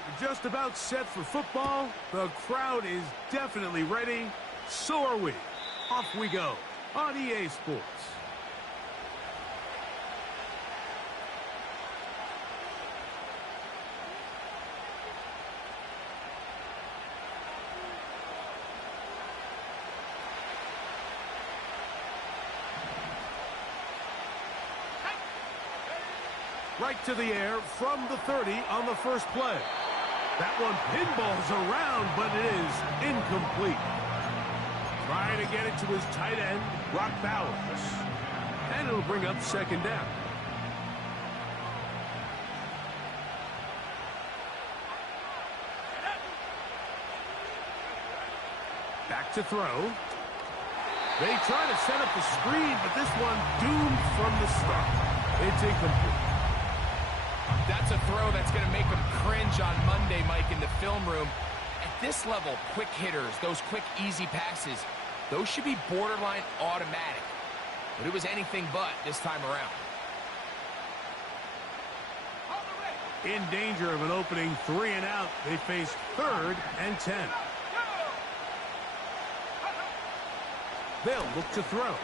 right, we're just about set for football. The crowd is definitely ready. So are we. Off we go on EA Sports. Right to the air from the 30 on the first play. That one pinballs around, but it is incomplete. Trying to get it to his tight end, Brock Bowers. And it'll bring up second down. Back to throw. They try to set up the screen, but this one doomed from the start. It's incomplete. That's a throw that's going to make them cringe on Monday, Mike, in the film room. At this level, quick hitters, those quick, easy passes, those should be borderline automatic. But it was anything but this time around. In danger of an opening 3 and out, they face 3rd and 10. They'll look to throw.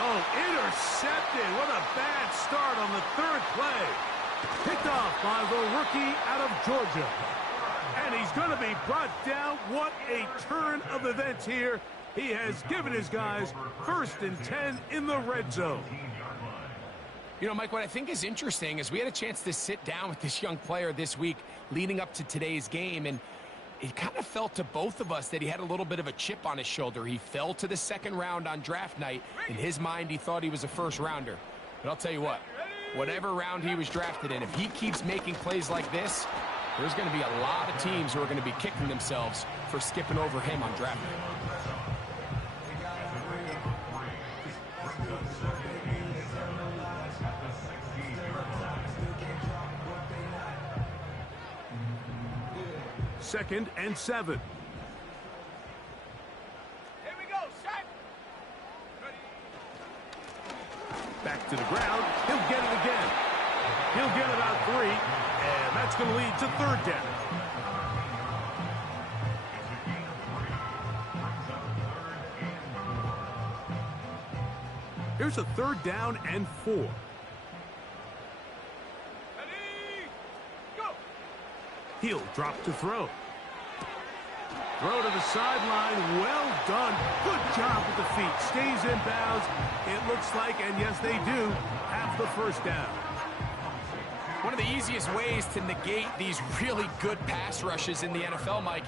Oh, intercepted. What a bad start on the 3rd play. Picked off by the rookie out of Georgia. And he's going to be brought down. What a turn of events here. He has given his guys 1st and 10 in the red zone. You know, Mike, what I think is interesting is we had a chance to sit down with this young player this week leading up to today's game, and it kind of felt to both of us that he had a little bit of a chip on his shoulder. He fell to the 2nd round on draft night. In his mind, he thought he was a 1st rounder. But I'll tell you what, whatever round he was drafted in, if he keeps making plays like this, there's going to be a lot of teams who are going to be kicking themselves for skipping over him on draft night. Second and 7. Here we go, set. Back to the ground. He'll get it again. He'll get about 3, and that's going to lead to 3rd down. Here's a 3rd down and 4. Ready, go. He'll drop to throw. Throw to the sideline. Well done. Good job with the feet. Stays in bounds. It looks like, and yes, they do, have the 1st down. One of the easiest ways to negate these really good pass rushes in the NFL, Mike,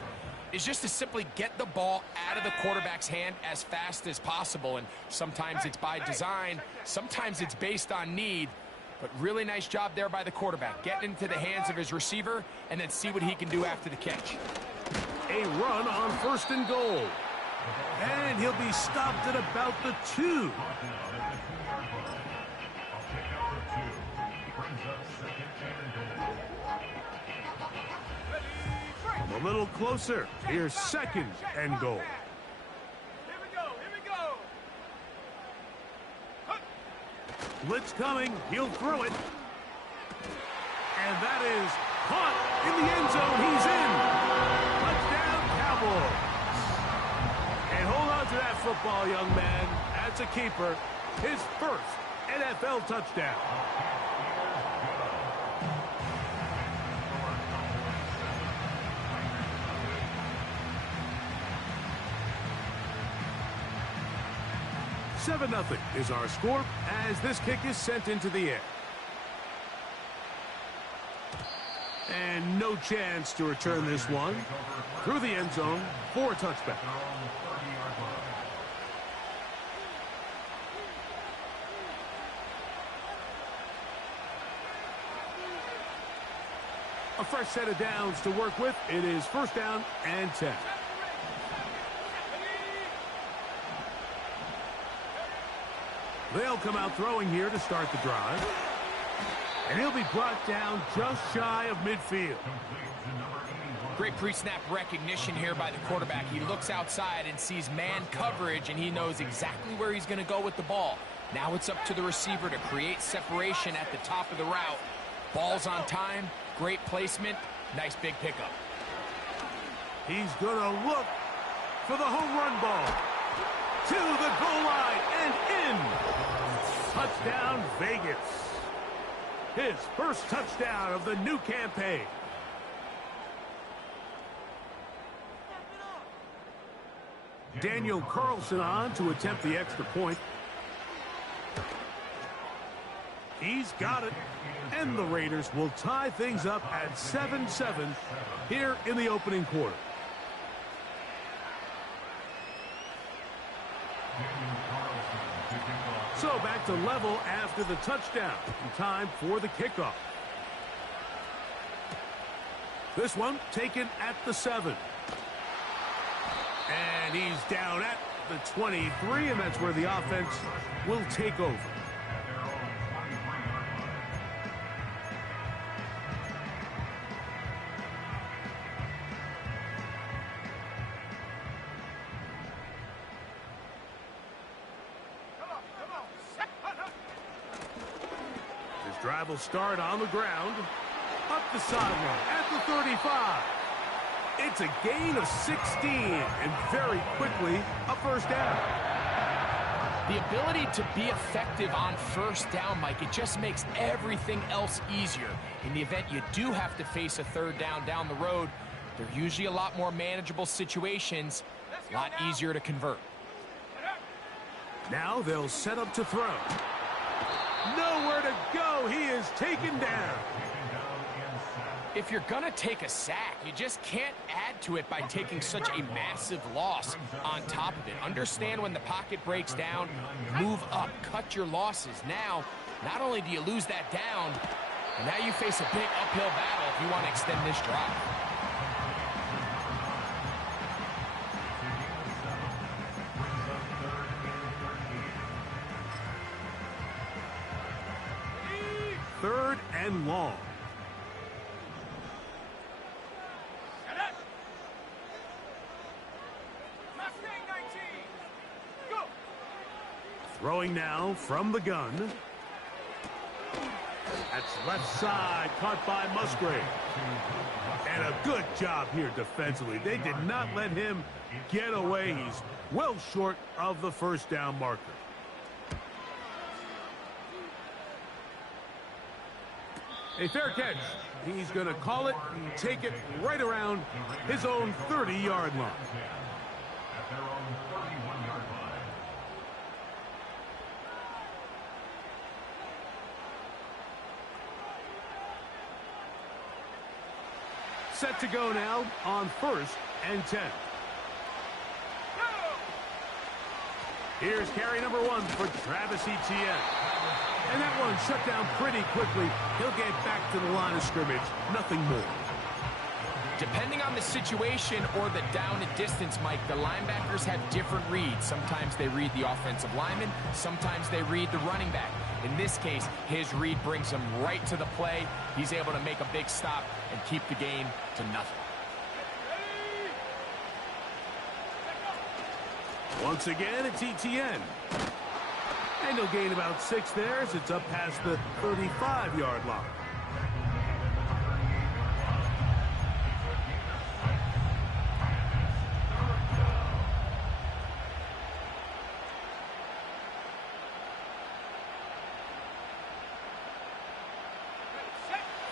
is just to simply get the ball out of the quarterback's hand as fast as possible. And sometimes it's by design, sometimes it's based on need. But really nice job there by the quarterback, getting into the hands of his receiver and then see what he can do after the catch. A run on 1st and goal. And he'll be stopped at about the 2. A little closer. Here's 2nd and goal. Here we go, here we go. Blitz coming. He'll throw it. And that is caught in the end zone. He's in. Touchdown, Cowboys. And hold on to that football, young man. That's a keeper. His 1st NFL touchdown. Seven 0 is our score as this kick is sent into the air. And no chance to return this one. Through the end zone for a touchback. A fresh set of downs to work with. It is 1st down and 10. They'll come out throwing here to start the drive. And he'll be brought down just shy of midfield. Great pre-snap recognition here by the quarterback. He looks outside and sees man coverage, and he knows exactly where he's going to go with the ball. Now it's up to the receiver to create separation at the top of the route. Ball's on time, great placement, nice big pickup. He's going to look for the home run ball. To the goal line and in. Touchdown, Vegas. His first touchdown of the new campaign. Daniel Carlson on to attempt the extra point. He's got it. And the Raiders will tie things up at 7-7 here in the opening quarter. So back to level after the touchdown. Time for the kickoff. This one taken at the 7. And he's down at the 23, and that's where the offense will take over. Drive will start on the ground, up the sideline at the 35. It's a gain of 16, and very quickly, a first down. The ability to be effective on first down, Mike, it just makes everything else easier. In the event you do have to face a third down the road, they're usually a lot more manageable situations, a lot easier to convert. Now they'll set up to throw. Nowhere to go. He is taken down. If you're going to take a sack, you just can't add to it by taking such a massive loss on top of it. Understand when the pocket breaks down, move up, cut your losses. Now, not only do you lose that down, but now you face a big uphill battle if you want to extend this drive. Third and long. Throwing now from the gun. That's left side, caught by Musgrave. And a good job here defensively. They did not let him get away. He's well short of the first down marker. A fair catch. He's going to call it and take it right around his own 30-yard line. Set to go now on 1st and 10. Here's carry number 1 for Travis Etienne. And that one shut down pretty quickly. He'll get back to the line of scrimmage. Nothing more. Depending on the situation or the down and distance, Mike, the linebackers have different reads. Sometimes they read the offensive lineman. Sometimes they read the running back. In this case, his read brings him right to the play. He's able to make a big stop and keep the gain to nothing. Once again, it's Etienne. And he'll gain about 6 there as it's up past the 35-yard line.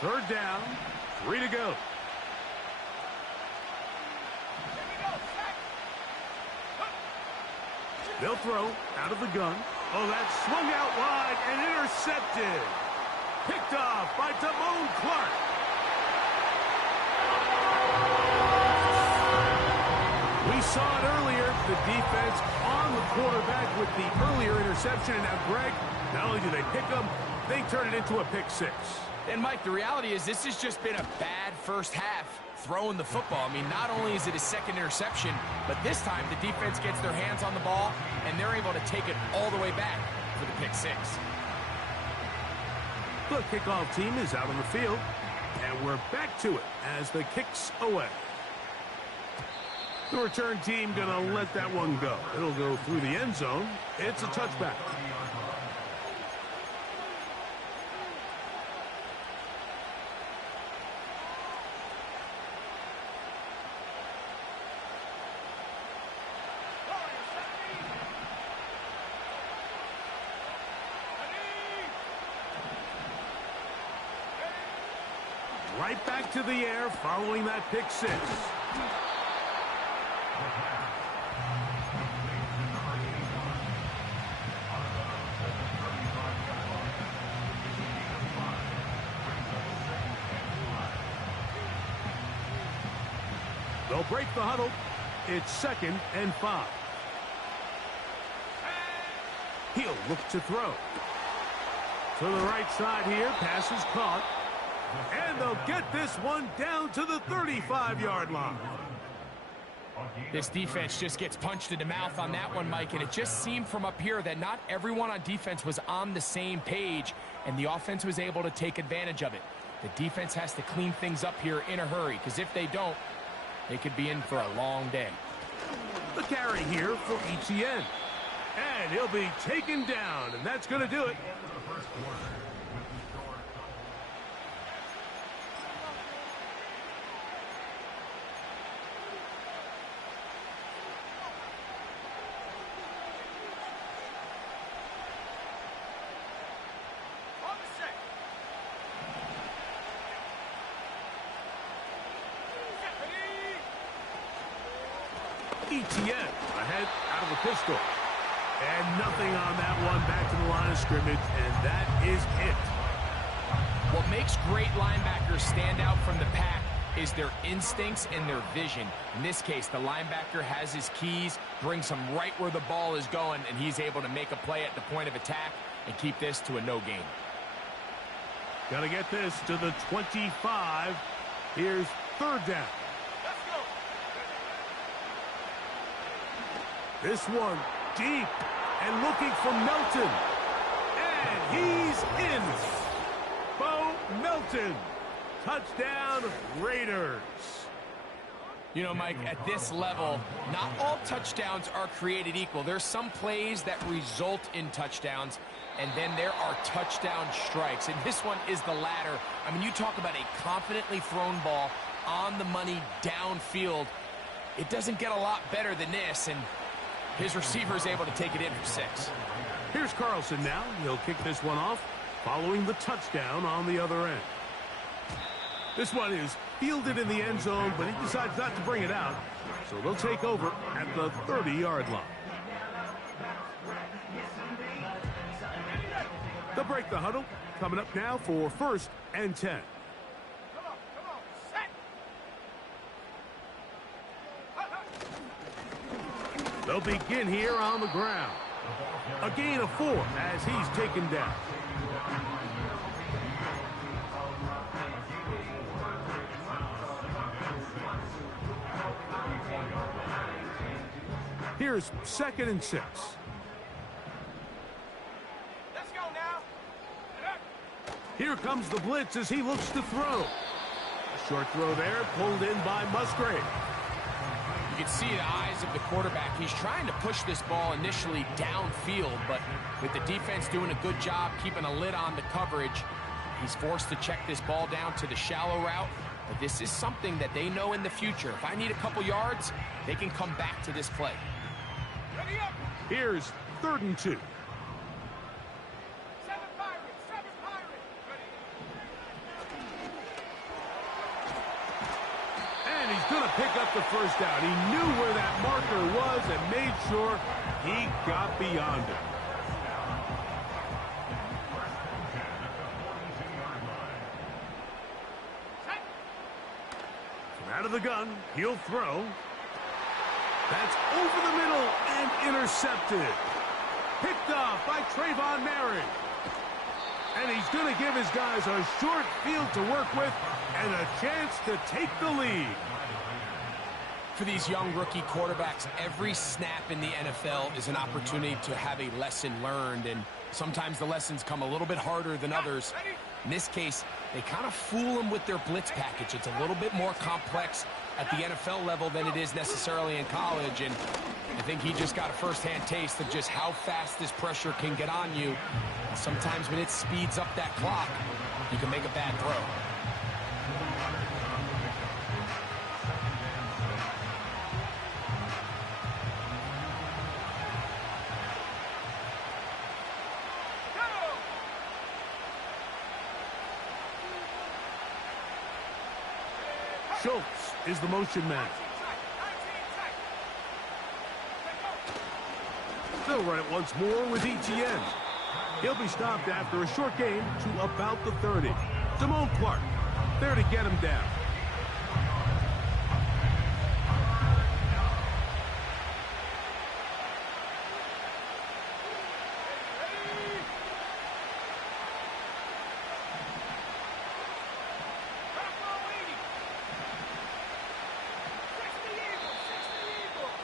Third down, 3 to go. They'll throw out of the gun. Oh, that's swung out wide and intercepted. Picked off by Damone Clark. We saw it earlier. The defense on the quarterback with the earlier interception. And now, Greg, not only do they pick him, they turn it into a pick 6. And, Mike, the reality is this has just been a bad first half throwing the football. I mean, not only is it a second interception, but this time the defense gets their hands on the ball, and they're able to take it all the way back for the pick 6. The kickoff team is out on the field, and we're back to it as the kick's away. The return team going to let that one go. It'll go through the end zone. It's a touchback. right back to the air following that pick six. They'll break the huddle. It's 2nd and 5. He'll look to throw. To the right side here. Pass is caught. And they'll get this one down to the 35-yard line. This defense just gets punched in the mouth on that one, Mike, and it just seemed from up here that not everyone on defense was on the same page, and the offense was able to take advantage of it. The defense has to clean things up here in a hurry, because if they don't, they could be in for a long day. The carry here for ETN. And he'll be taken down, and that's going to do it. ETN ahead out of the pistol. And nothing on that one. Back to the line of scrimmage, and that is it. What makes great linebackers stand out from the pack is their instincts and their vision. In this case, the linebacker has his keys, brings him right where the ball is going, and he's able to make a play at the point of attack and keep this to a no gain. Got to get this to the 25. Here's 3rd down. This one deep and looking for Melton. And he's in. Bo Melton. Touchdown, Raiders. You know, Mike, at this level, not all touchdowns are created equal. There's some plays that result in touchdowns, and then there are touchdown strikes. And this one is the latter. I mean, you talk about a confidently thrown ball on the money downfield. It doesn't get a lot better than this, and his receiver is able to take it in for 6. Here's Carlson now. He'll kick this one off following the touchdown on the other end. This one is fielded in the end zone, but he decides not to bring it out. So they'll take over at the 30-yard line. They'll break the huddle. Coming up now for 1st and 10. They'll begin here on the ground. A gain of 4 as he's taken down. Here's 2nd and 6. Let's go now. Here comes the blitz as he looks to throw. A short throw there, pulled in by Musgrave. You can see the eyes of the quarterback. He's trying to push this ball initially downfield, but with the defense doing a good job keeping a lid on the coverage, he's forced to check this ball down to the shallow route. But this is something that they know in the future. If I need a couple yards, they can come back to this play. Ready up. Here's 3rd and 2. 7 Pirates. 7 Pirates. Ready. And he's going to pick up the 1st down. He knew where that marker was and made sure he got beyond it. From out of the gun, he'll throw. That's over the middle and intercepted. Picked off by Trayvon Merritt. And he's going to give his guys a short field to work with and a chance to take the lead. For these young rookie quarterbacks, every snap in the NFL is an opportunity to have a lesson learned, and sometimes the lessons come a little bit harder than others. In this case, they kind of fool them with their blitz package. It's a little bit more complex at the NFL level than it is necessarily in college, and I think he just got a first-hand taste of just how fast this pressure can get on you. And sometimes when it speeds up that clock, you can make a bad throw. Schultz is the motion man. They'll run it once more with ETN. He'll be stopped after a short game to about the 30. Damone Clark there to get him down.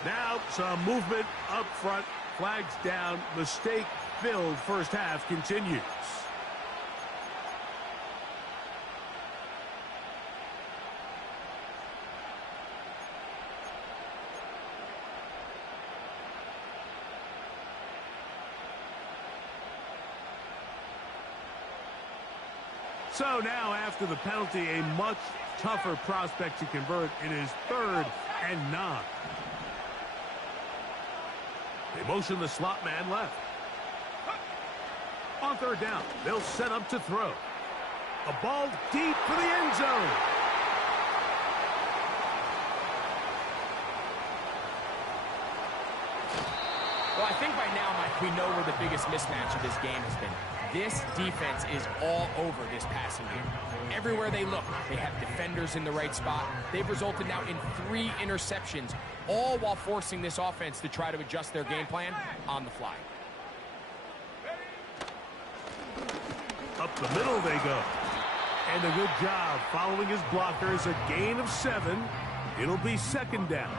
Now some movement up front. Flags down. Mistake-filled first half continues. So now after the penalty, a much tougher prospect to convert. It is 3rd and 9. They motion the slot man left. On 3rd down, they'll set up to throw. A ball deep for the end zone. Well, I think by now, Mike, we know where the biggest mismatch of this game has been. This defense is all over this passing game. Everywhere they look, they have defenders in the right spot. They've resulted now in 3 interceptions, all while forcing this offense to try to adjust their game plan on the fly. Up the middle they go. And a good job following his blockers. A gain of 7. It'll be 2nd down.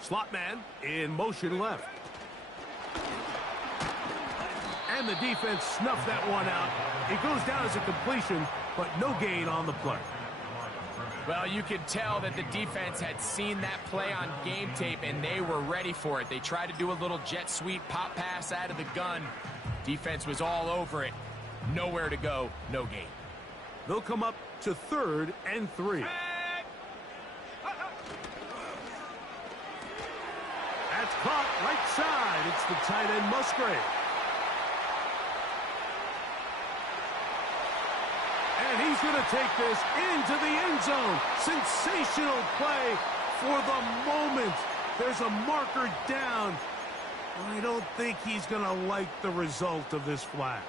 Slot man in motion left. And the defense snuffed that one out. It goes down as a completion, but no gain on the play. Well, you could tell that the defense had seen that play on game tape, and they were ready for it. They tried to do a little jet sweep pop pass out of the gun. Defense was all over it. Nowhere to go, no gain. They'll come up to 3rd and 3. That's caught right side. It's the tight end Musgrave. And he's going to take this into the end zone. Sensational play for the moment. There's a marker down. I don't think he's going to like the result of this flag.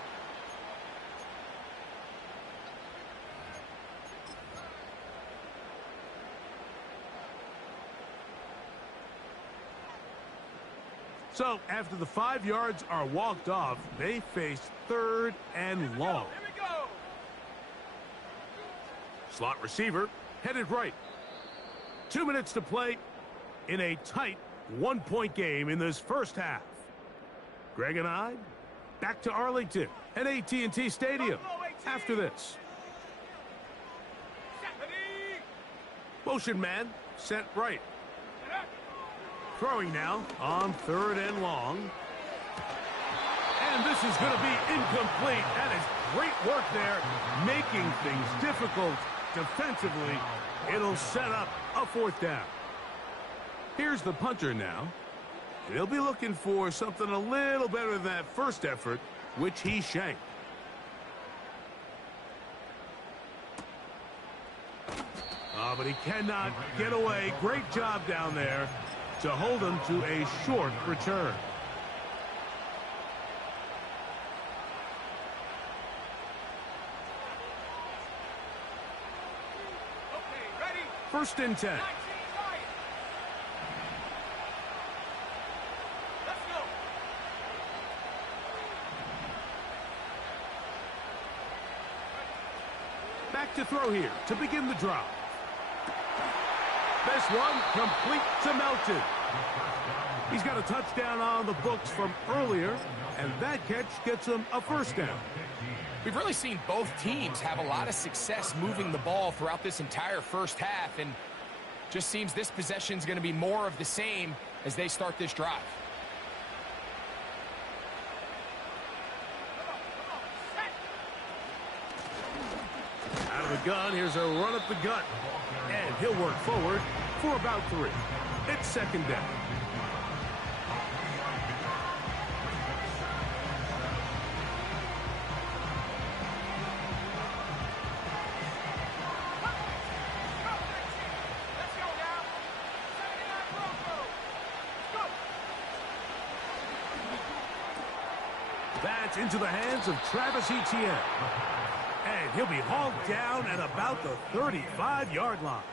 So, after the 5 yards are walked off, they face 3rd and long. Here we go. Slot receiver headed right. 2 minutes to play in a tight 1-point game in this first half. Greg and I back to Arlington at AT&T Stadium after this. Motion man set right. Throwing now on 3rd and long. And this is going to be incomplete. That is great work there, making things difficult defensively. It'll set up a 4th down. Here's the punter now. He'll be looking for something a little better than that first effort, which he shanked. Oh, but he cannot get away. Great job down there to hold him to a short return. Okay, ready? 1st and 10. Let's go. Back to throw here to begin the drive. This one complete to Melton. He's got a touchdown on the books from earlier, and that catch gets him a 1st down. We've really seen both teams have a lot of success moving the ball throughout this entire first half, and just seems this possession is going to be more of the same as they start this drive. Out of the gun, here's a run up the gut. And he'll work forward for about 3. It's 2nd down. That's into the hands of Travis Etienne. And he'll be hauled down at about the 35-yard line.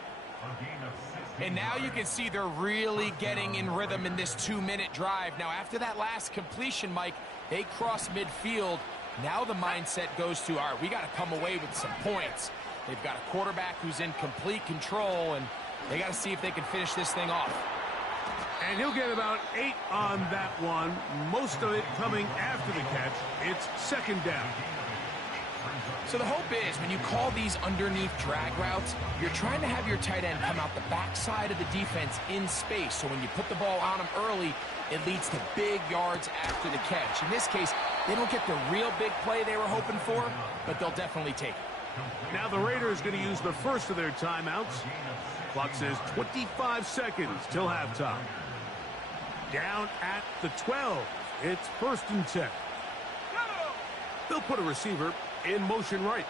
And now you can see they're really getting in rhythm in this 2-minute drive. Now, after that last completion, Mike, they cross midfield. Now the mindset goes to, all right, we got to come away with some points. They've got a quarterback who's in complete control, and they got to see if they can finish this thing off. And he'll get about 8 on that one, most of it coming after the catch. It's second down. So the hope is when you call these underneath drag routes, you're trying to have your tight end come out the backside of the defense in space. So when you put the ball on him early, it leads to big yards after the catch. In this case, they don't get the real big play they were hoping for, but they'll definitely take it. Now the Raiders going to use the first of their timeouts. Clock says 25 seconds till halftime. Down at the 12. It's first and 10. They'll put a receiver in motion right.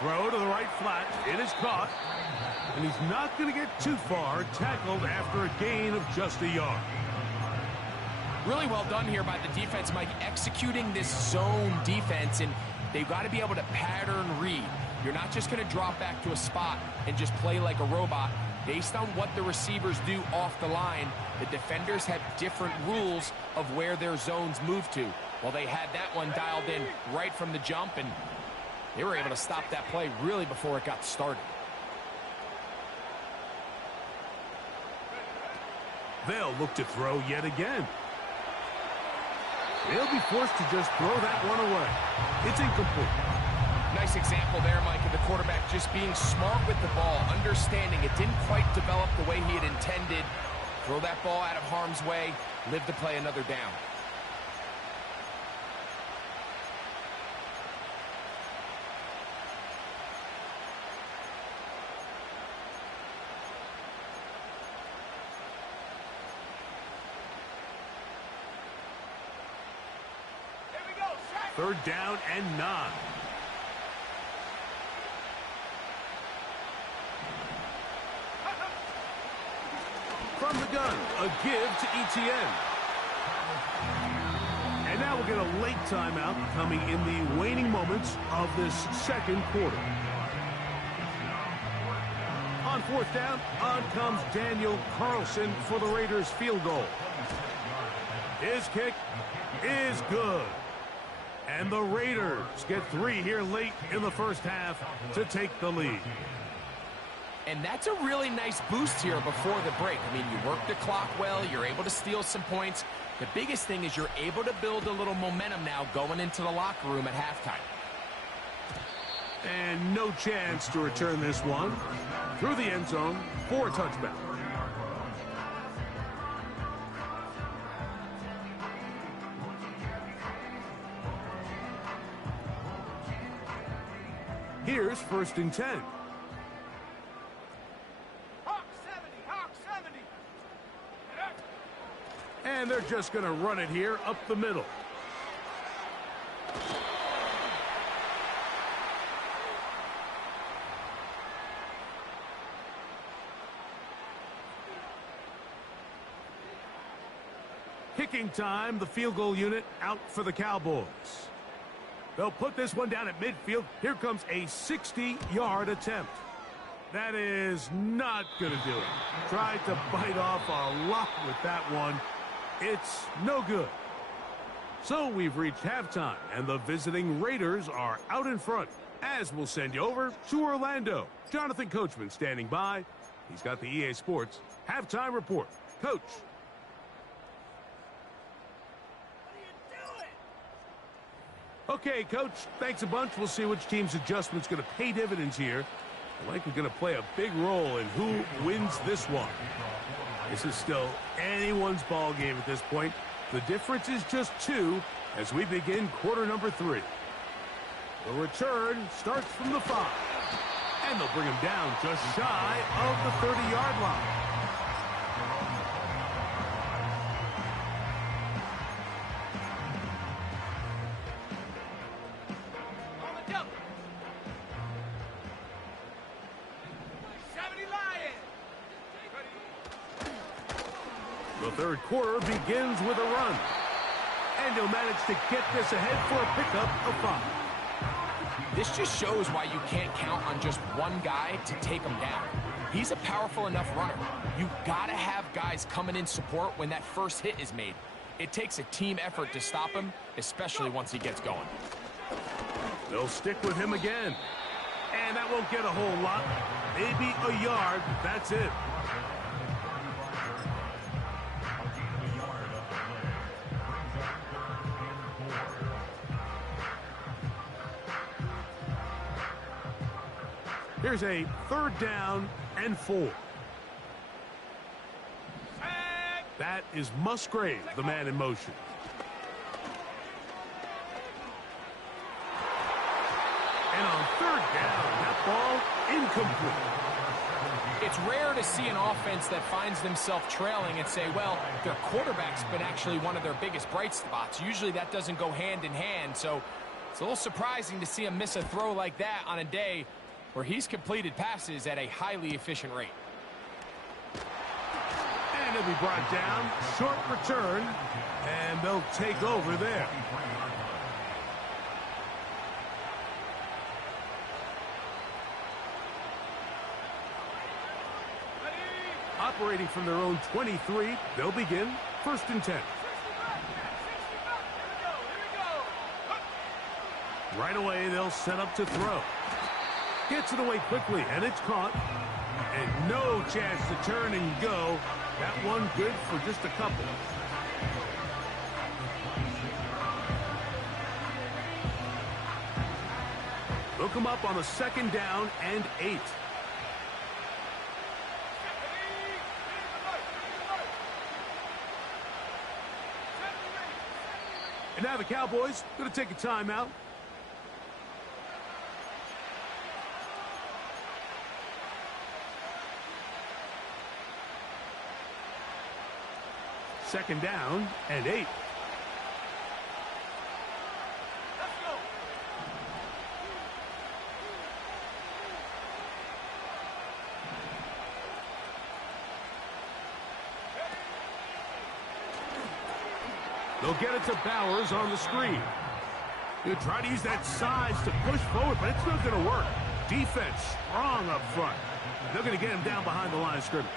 Throw to the right flat. It is caught. And he's not going to get too far. Tackled after a gain of just a yard. Really well done here by the defense, Mike, executing this zone defense, and they've got to be able to pattern read. You're not just going to drop back to a spot and just play like a robot. Based on what the receivers do off the line, the defenders have different rules of where their zones move to. Well, they had that one dialed in right from the jump, and they were able to stop that play really before it got started. They'll look to throw yet again. They'll be forced to just throw that one away. It's incomplete. Nice example there, Mike, of the quarterback just being smart with the ball, understanding it didn't quite develop the way he had intended. Throw that ball out of harm's way, live to play another down. Here we go, set. Third down and 9. From the gun, a give to Etienne. And now we'll get a late timeout coming in the waning moments of this second quarter. On fourth down, on comes Daniel Carlson for the Raiders field goal. His kick is good. And the Raiders get 3 here late in the first half to take the lead. And that's a really nice boost here before the break. I mean, you work the clock well, you're able to steal some points. The biggest thing is you're able to build a little momentum now going into the locker room at halftime. And no chance to return this one through the end zone for a touchback. Here's first and 10. And they're just going to run it here up the middle. Kicking time, the field goal unit out for the Cowboys. They'll put this one down at midfield. Here comes a 60-yard attempt. That is not going to do it. Tried to bite off a lot with that one. It's no good. So we've reached halftime, and the visiting Raiders are out in front. As we'll send you over to Orlando. Jonathan Coachman standing by. He's got the EA Sports halftime report. Coach. Okay, Coach, thanks a bunch. We'll see which team's adjustment's going to pay dividends here. I like we're going to play a big role in who wins this one. This is still anyone's ball game at this point. The difference is just 2 as we begin quarter number 3. The return starts from the 5. And they'll bring him down just shy of the 30-yard line. The Third quarter begins with a run. And he'll manage to get this ahead for a pickup of 5. This just shows why you can't count on just one guy to take him down. He's a powerful enough runner. You've got to have guys coming in support when that first hit is made. It takes a team effort to stop him, especially once he gets going. They'll stick with him again. And that won't get a whole lot. Maybe a yard. That's it. Here's a 3rd down and 4. That is Musgrave, the man in motion. And on 3rd down, that ball incomplete. It's rare to see an offense that finds themselves trailing and say, well, their quarterback's been actually one of their biggest bright spots. Usually that doesn't go hand in hand, so it's a little surprising to see him miss a throw like that on a day where he's completed passes at a highly efficient rate. And he'll be brought down, short return, and they'll take over there. Operating from their own 23, they'll begin 1st and 10. Right away, they'll set up to throw. Gets it away quickly, and it's caught. And no chance to turn and go. That one good for just a couple. They'll come up on a 2nd down and 8. And now the Cowboys going to take a timeout. Second down and 8. They'll get it to Bowers on the screen. He'll try to use that size to push forward, but it's not going to work. Defense strong up front. They're going to get him down behind the line of scrimmage.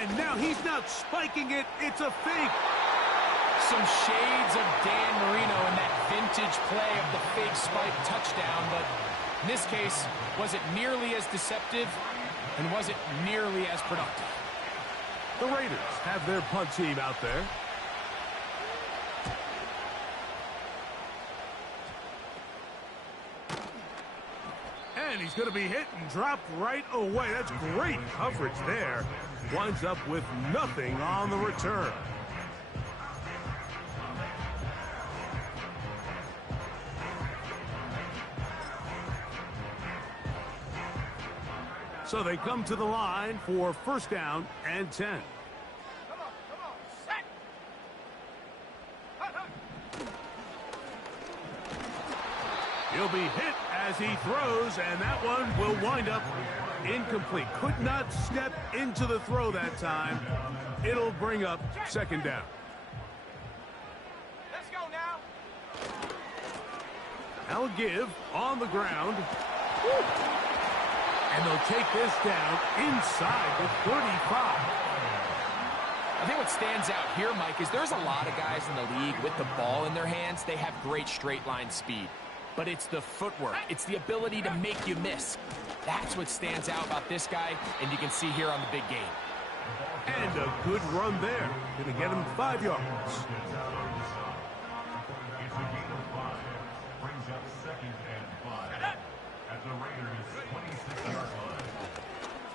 And now he's not spiking it. It's a fake. Some shades of Dan Marino in that vintage play of the fake spike touchdown, but in this case, was it nearly as deceptive and was it nearly as productive? The Raiders have their punt team out there. And he's going to be hit and dropped right away. That's great coverage there. Winds up with nothing on the return. So they come to the line for 1st down and 10. Come on, set. He'll be hit as he throws, and that one will wind up incomplete. Could not step into the throw that time. It'll bring up 2nd down. Let's go now. Now a give on the ground. Woo. And they'll take this down inside the 35. I think what stands out here, Mike, is there's a lot of guys in the league with the ball in their hands. They have great straight line speed. But it's the footwork. It's the ability to make you miss. That's what stands out about this guy, and you can see here on the big game. And a good run there. Going to get him 5 yards.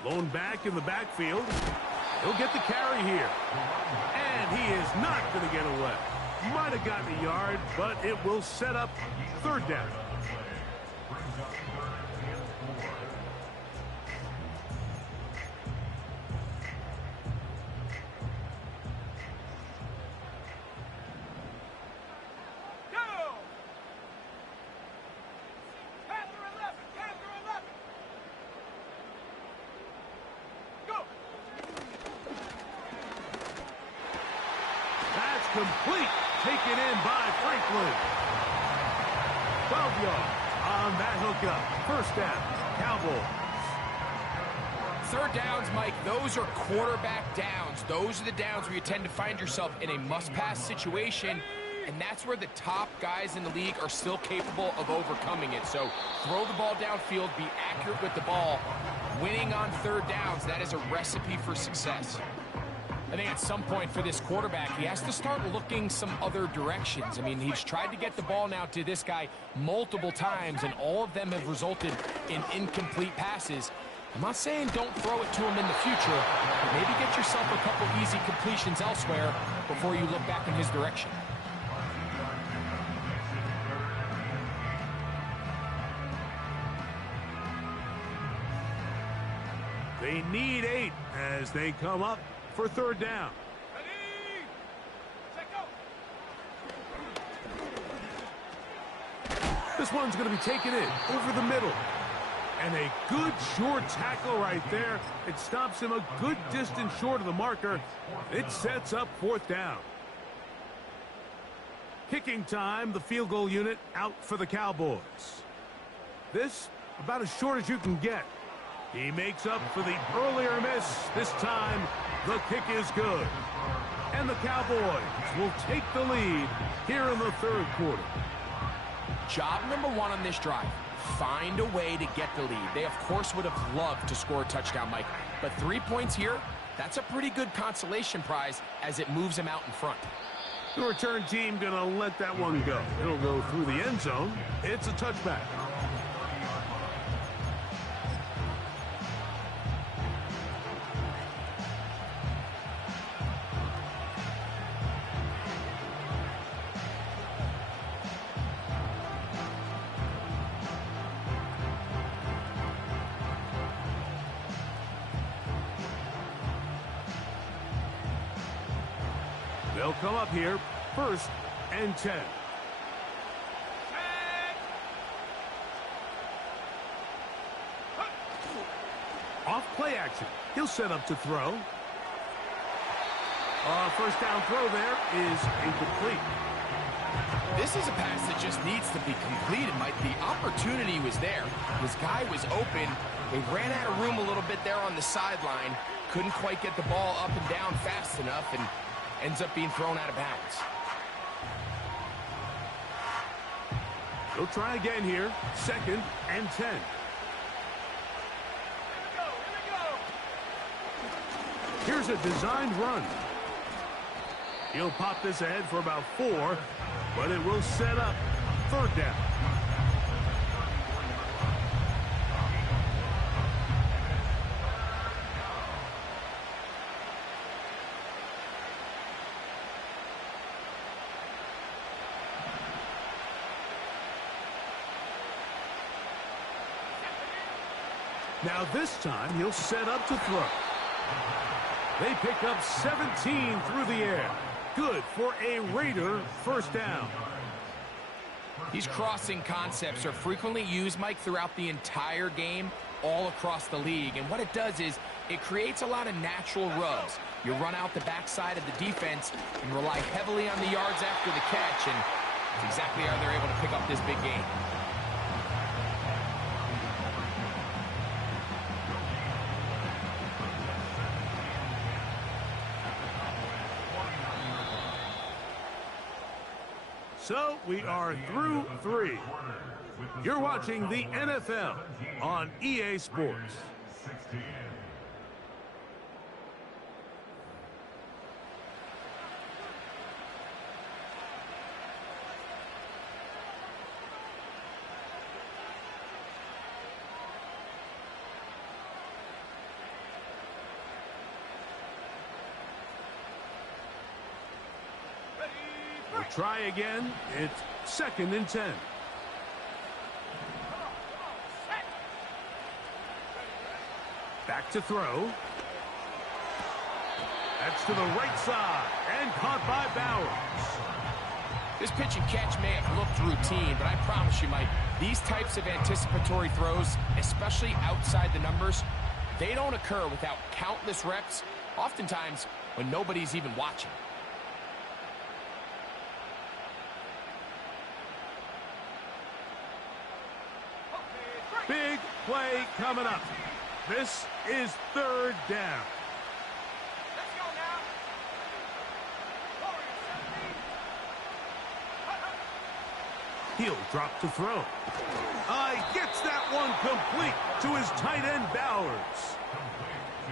Blown back in the backfield. He'll get the carry here. And he is not going to get away. Might have gotten a yard, but it will set up 3rd down. complete. Taken in by Franklin. 12 yards on that hookup. First down, Cowboys. Third downs, Mike, those are quarterback downs. Those are the downs where you tend to find yourself in a must-pass situation, and that's where the top guys in the league are still capable of overcoming it. So throw the ball downfield, be accurate with the ball. Winning on third downs, that is a recipe for success. I think at some point for this quarterback, he has to start looking some other directions. I mean, he's tried to get the ball now to this guy multiple times, and all of them have resulted in incomplete passes. I'm not saying don't throw it to him in the future, but maybe get yourself a couple easy completions elsewhere before you look back in his direction. They need 8 as they come up for third down. Ready, set, go. This one's going to be taken in over the middle. And a good short tackle right there. It stops him a good distance short of the marker. It sets up fourth down. Kicking time, the field goal unit out for the Cowboys. This about as short as you can get. He makes up for the earlier miss. This time, the kick is good. And the Cowboys will take the lead here in the third quarter. Job number 1 on this drive. Find a way to get the lead. They, of course, would have loved to score a touchdown, Mike. But 3 points here, that's a pretty good consolation prize as it moves them out in front. The return team going to let that one go. It'll go through the end zone. It's a touchback. They'll come up here, 1st and 10. Off play action. He'll set up to throw. First down throw there is incomplete. This is a pass that just needs to be completed, Mike. The opportunity was there. This guy was open. They ran out of room a little bit there on the sideline. Couldn't quite get the ball up and down fast enough, and ends up being thrown out of bounds. They'll try again here. 2nd and 10. Here's a designed run. He'll pop this ahead for about 4, but it will set up third down. Now this time he'll set up to throw. They pick up 17 through the air. Good for a Raider first down. These crossing concepts are frequently used, Mike, throughout the entire game, all across the league. And what it does is it creates a lot of natural rubs. You run out the backside of the defense and rely heavily on the yards after the catch, and that's exactly how they're able to pick up this big game. So we are through 3. You're watching the NFL on EA Sports. We'll try again. It's 2nd and 10. Back to throw. That's to the right side and caught by Bowers. This pitch and catch may have looked routine, but I promise you, Mike, these types of anticipatory throws, especially outside the numbers, they don't occur without countless reps, oftentimes when nobody's even watching. play coming up. This is third down. Let's go now. He'll drop to throw. He gets that one complete to his tight end, Bowers.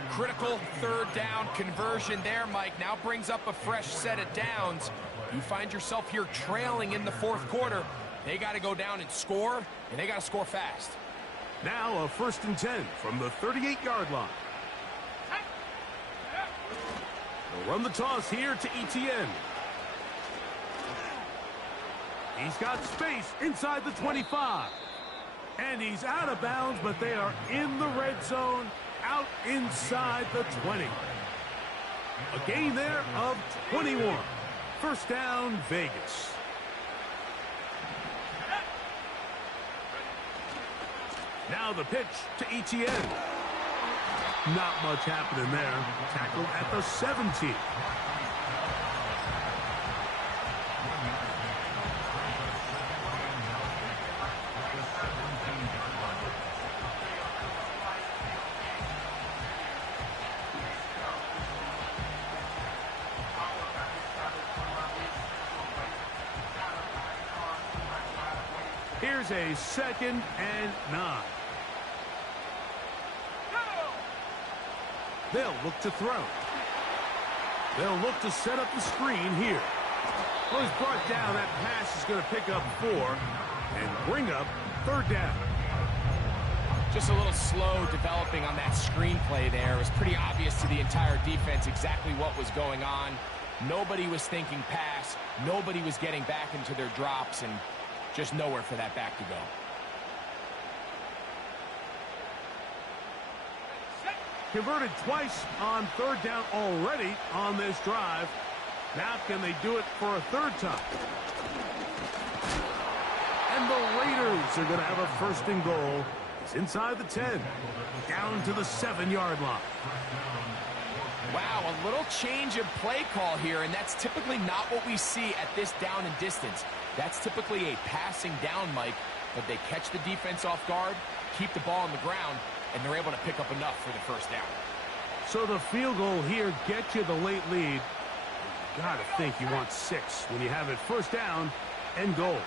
Critical third down conversion there, Mike. Now brings up a fresh set of downs. You find yourself here trailing in the fourth quarter. They got to go down and score, and they got to score fast. Now a 1st and 10 from the 38-yard line. They'll run the toss here to Etienne. He's got space inside the 25. And he's out of bounds, but they are in the red zone, out inside the 20. A gain there of 21. First down, Vegas. Now the pitch to Etienne. Not much happening there. Tackled at the 17. Here's a 2nd and 9. They'll look to throw. They'll look to set up the screen here. Well, he's brought down. That pass is going to pick up 4 and bring up third down. Just a little slow developing on that screenplay there. It was pretty obvious to the entire defense exactly what was going on. Nobody was thinking pass. Nobody was getting back into their drops, and just nowhere for that back to go. Converted twice on third down already on this drive. Now can they do it for a third time? And the Raiders are going to have a 1st and goal. It's inside the 10, down to the 7-yard line. Wow, a little change of play call here, and that's typically not what we see at this down and distance. That's typically a passing down, Mike, but they catch the defense off guard, keep the ball on the ground, and they're able to pick up enough for the first down. So the field goal here gets you the late lead. You got to think you want 6 when you have it 1st down and goal.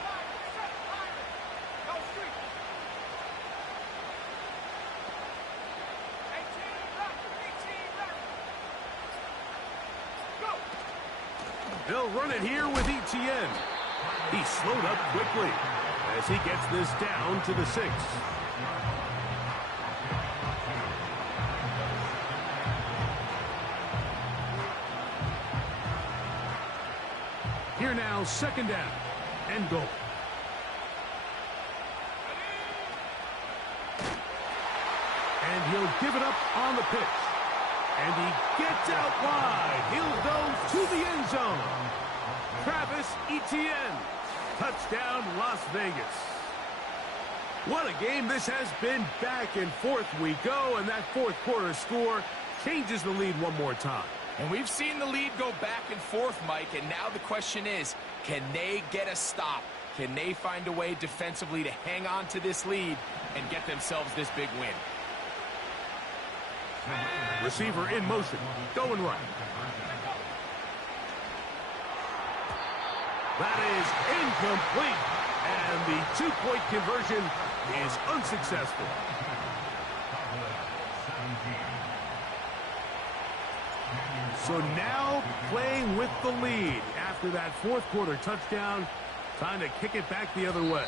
They'll run it here with Etienne. He slowed up quickly as he gets this down to the 6. Here now, 2nd down and goal. And he'll give it up on the pitch. And he gets out wide. He'll go to the end zone. Travis Etienne. Touchdown, Las Vegas. What a game this has been. Back and forth we go, and that fourth quarter score changes the lead one more time. And we've seen the lead go back and forth, Mike, and now the question is, can they get a stop? Can they find a way defensively to hang on to this lead and get themselves this big win? Receiver in motion, going right. That is incomplete, and the 2-point conversion is unsuccessful. So now playing with the lead after that fourth quarter touchdown, time to kick it back the other way.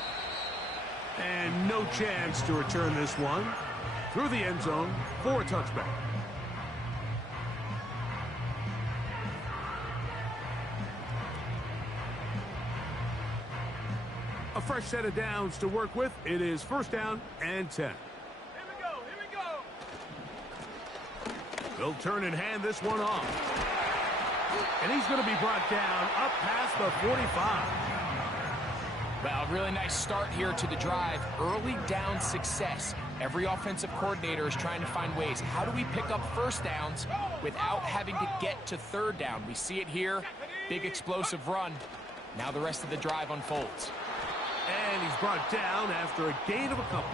And no chance to return this one through the end zone for a touchback. A fresh set of downs to work with. It is 1st down and 10. Here we go, here we go. They'll turn and hand this one off. And he's going to be brought down up past the 45. Well, really nice start here to the drive. Early down success. Every offensive coordinator is trying to find ways. How do we pick up first downs without having to get to third down? We see it here. Big explosive run. Now the rest of the drive unfolds. And he's brought down after a gain of a couple.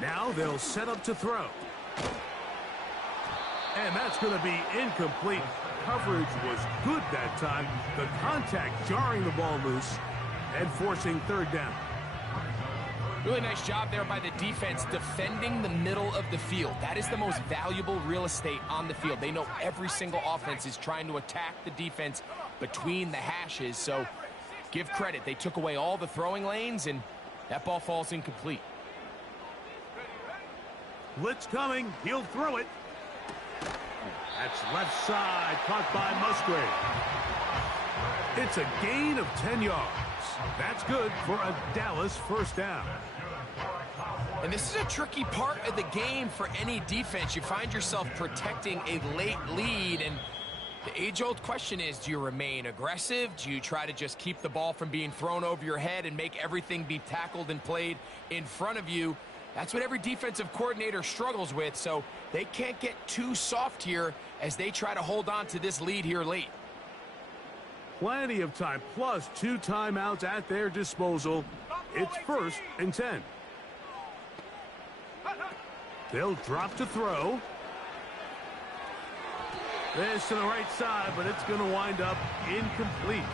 Now they'll set up to throw. And that's going to be incomplete. Coverage was good that time. The contact jarring the ball loose and forcing third down. Really nice job there by the defense defending the middle of the field. That is the most valuable real estate on the field. They know every single offense is trying to attack the defense between the hashes. So give credit. They took away all the throwing lanes, and that ball falls incomplete. Blitz coming. He'll throw it. That's left side, caught by Musgrave. It's a gain of 10 yards. That's good for a Dallas first down. And this is a tricky part of the game for any defense. You find yourself protecting a late lead, and the age-old question is, do you remain aggressive? Do you try to just keep the ball from being thrown over your head and make everything be tackled and played in front of you? That's what every defensive coordinator struggles with, so they can't get too soft here as they try to hold on to this lead here late. Plenty of time, plus 2 timeouts at their disposal. It's 1st and 10. They'll drop to throw. This to the right side, but it's going to wind up incomplete.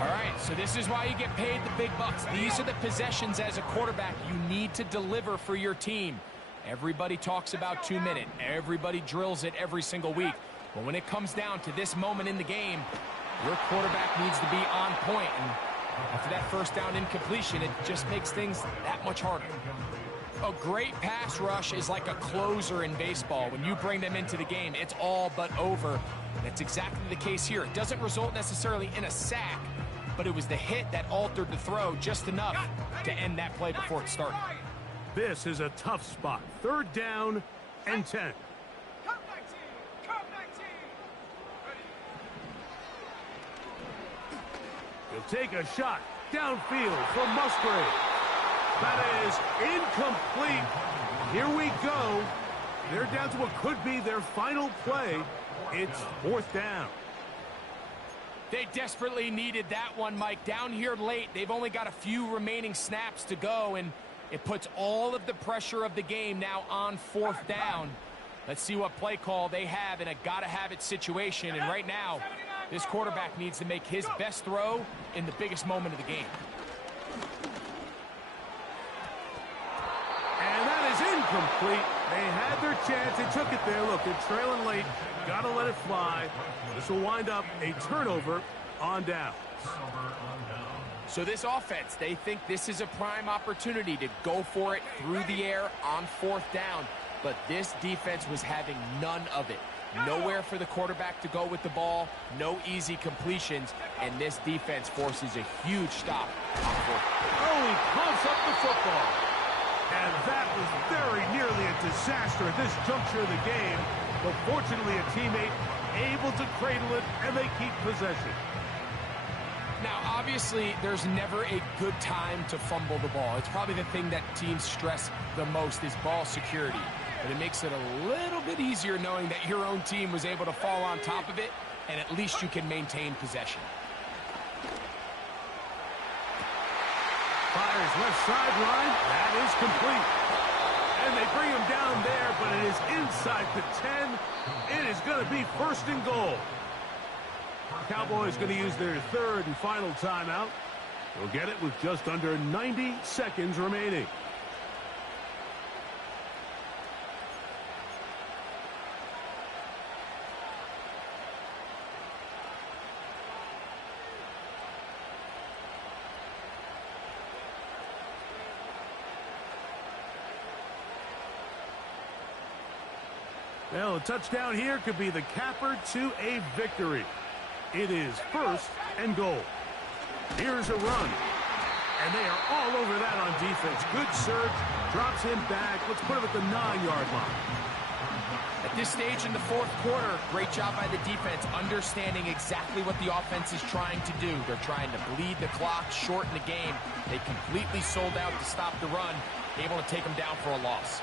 All right, so this is why you get paid the big bucks. These are the possessions as a quarterback you need to deliver for your team. Everybody talks about 2-minute. Everybody drills it every single week. But when it comes down to this moment in the game, your quarterback needs to be on point. And after that first down incompletion, it just makes things that much harder. A great pass rush is like a closer in baseball. When you bring them into the game, it's all but over. That's exactly the case here. It doesn't result necessarily in a sack, but it was the hit that altered the throw just enough to end that play before it started. This is a tough spot. 3rd down and 10. He'll take a shot downfield for Musgrave. That is incomplete. Here we go. They're down to what could be their final play. It's 4th down. They desperately needed that one, Mike. Down here late, they've only got a few remaining snaps to go, and it puts all of the pressure of the game now on 4th down. Let's see what play call they have in a gotta-have-it situation. And right now, this quarterback needs to make his best throw in the biggest moment of the game. And that is incomplete. They had their chance. They took it there. Look, they're trailing late. Got to let it fly. This will wind up a turnover on downs. So this offense, they think this is a prime opportunity to go for it through the air on 4th down. But this defense was having none of it. Nowhere for the quarterback to go with the ball. No easy completions. And this defense forces a huge stop on 4th. Oh, he pumps up the football. And that was very nearly a disaster at this juncture of the game. But fortunately, a teammate able to cradle it, and they keep possession. Now, obviously, there's never a good time to fumble the ball. It's probably the thing that teams stress the most is ball security. But it makes it a little bit easier knowing that your own team was able to fall on top of it, and at least you can maintain possession. Fires left sideline. That is complete. And they bring him down there, but it is inside the 10. It is going to be 1st and goal. Cowboys going to use their 3rd and final timeout. They'll get it with just under 90 seconds remaining. Well, a touchdown here could be the capper to a victory. It is 1st and goal. Here's a run. And they are all over that on defense. Good surge. Drops him back. Let's put him at the 9-yard line. At this stage in the 4th quarter, great job by the defense understanding exactly what the offense is trying to do. They're trying to bleed the clock, shorten the game. They completely sold out to stop the run, able to take them down for a loss.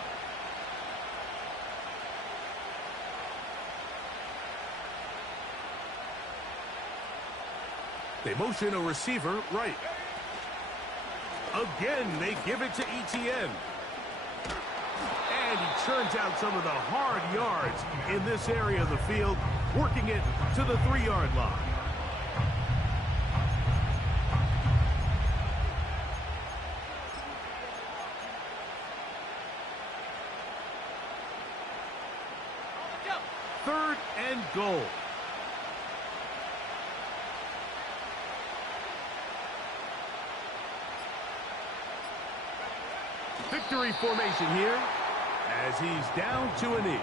They motion a receiver right. Again, they give it to Etienne. And he churns out some of the hard yards in this area of the field, working it to the 3-yard line. Third and goal. Victory formation here as he's down to a knee.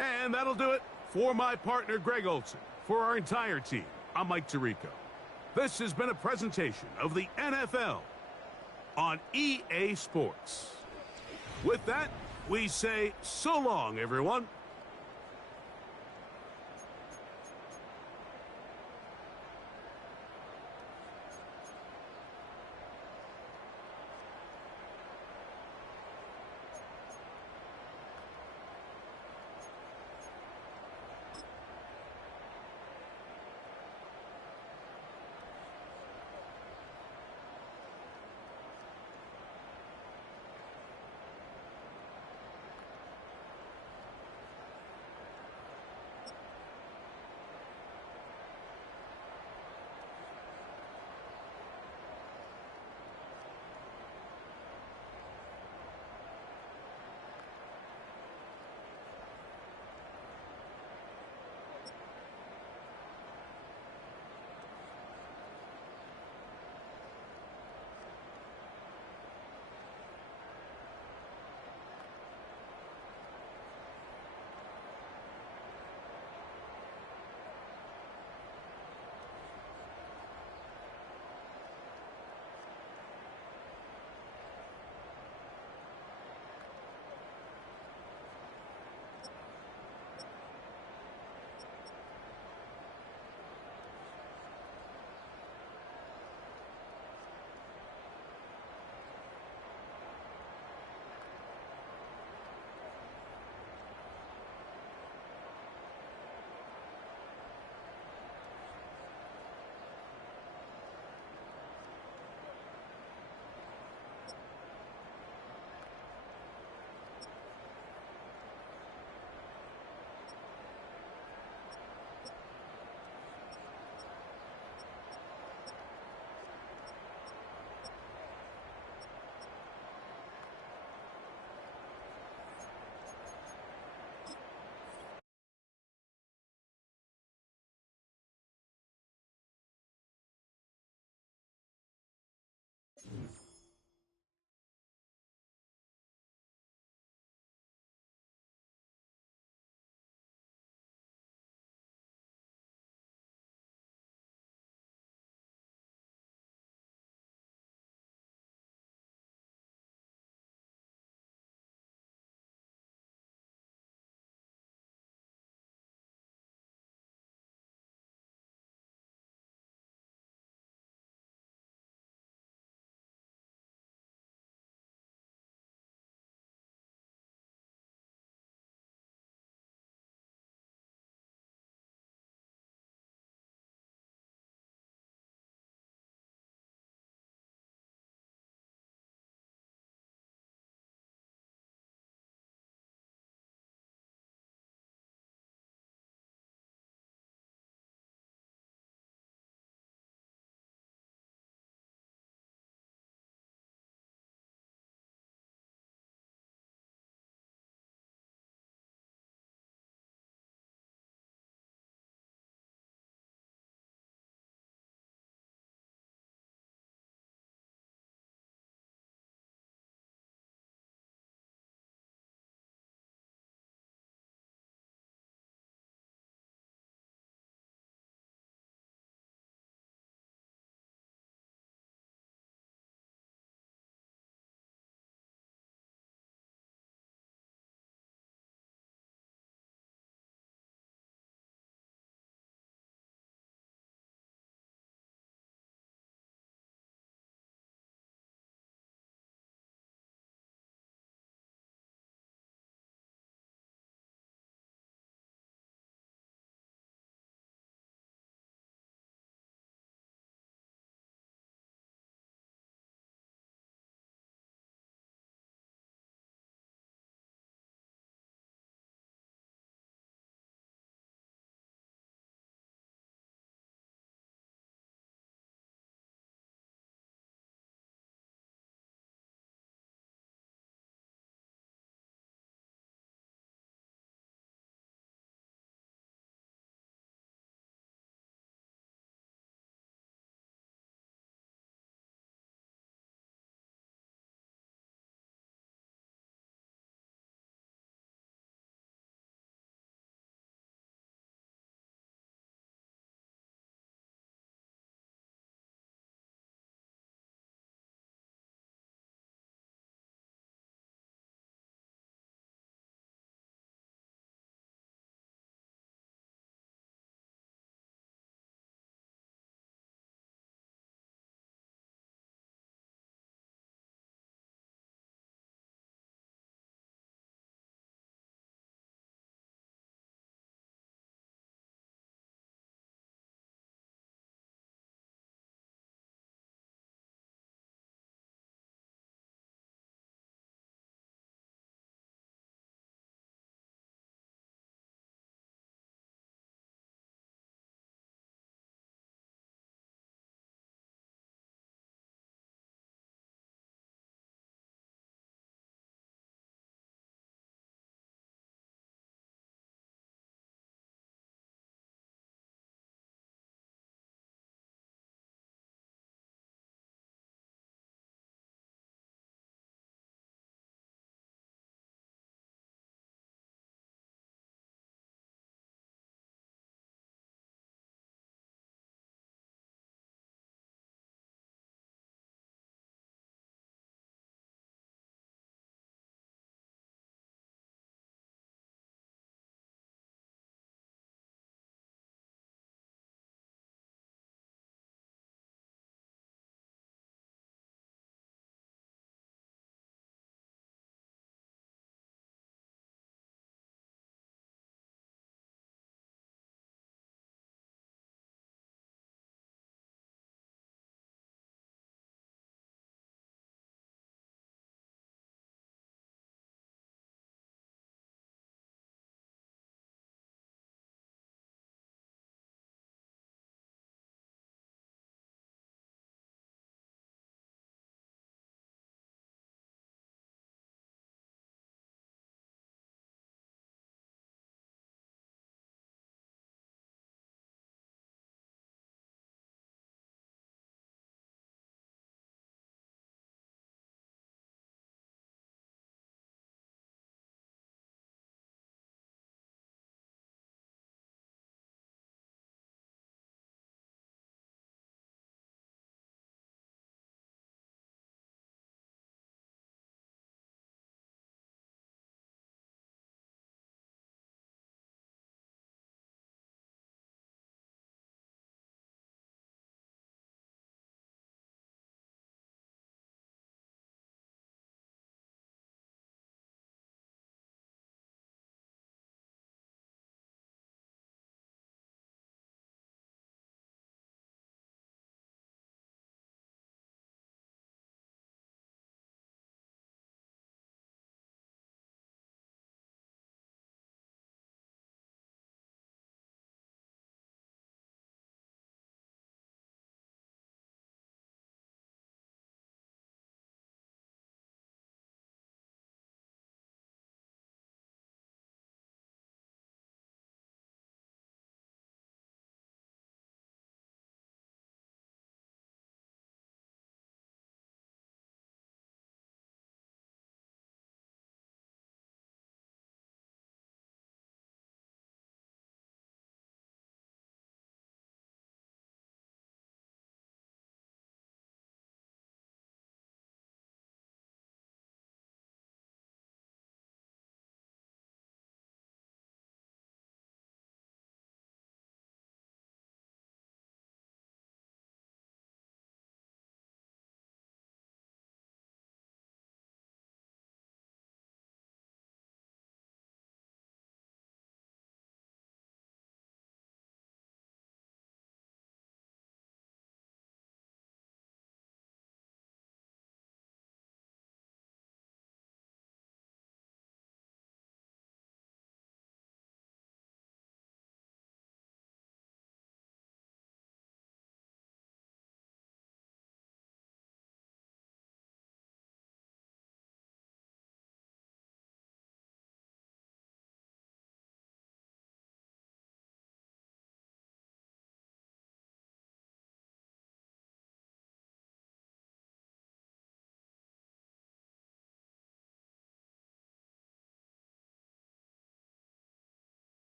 And that'll do it for my partner, Greg Olson. For our entire team, I'm Mike Tirico. This has been a presentation of the NFL on EA Sports. With that, we say so long, everyone.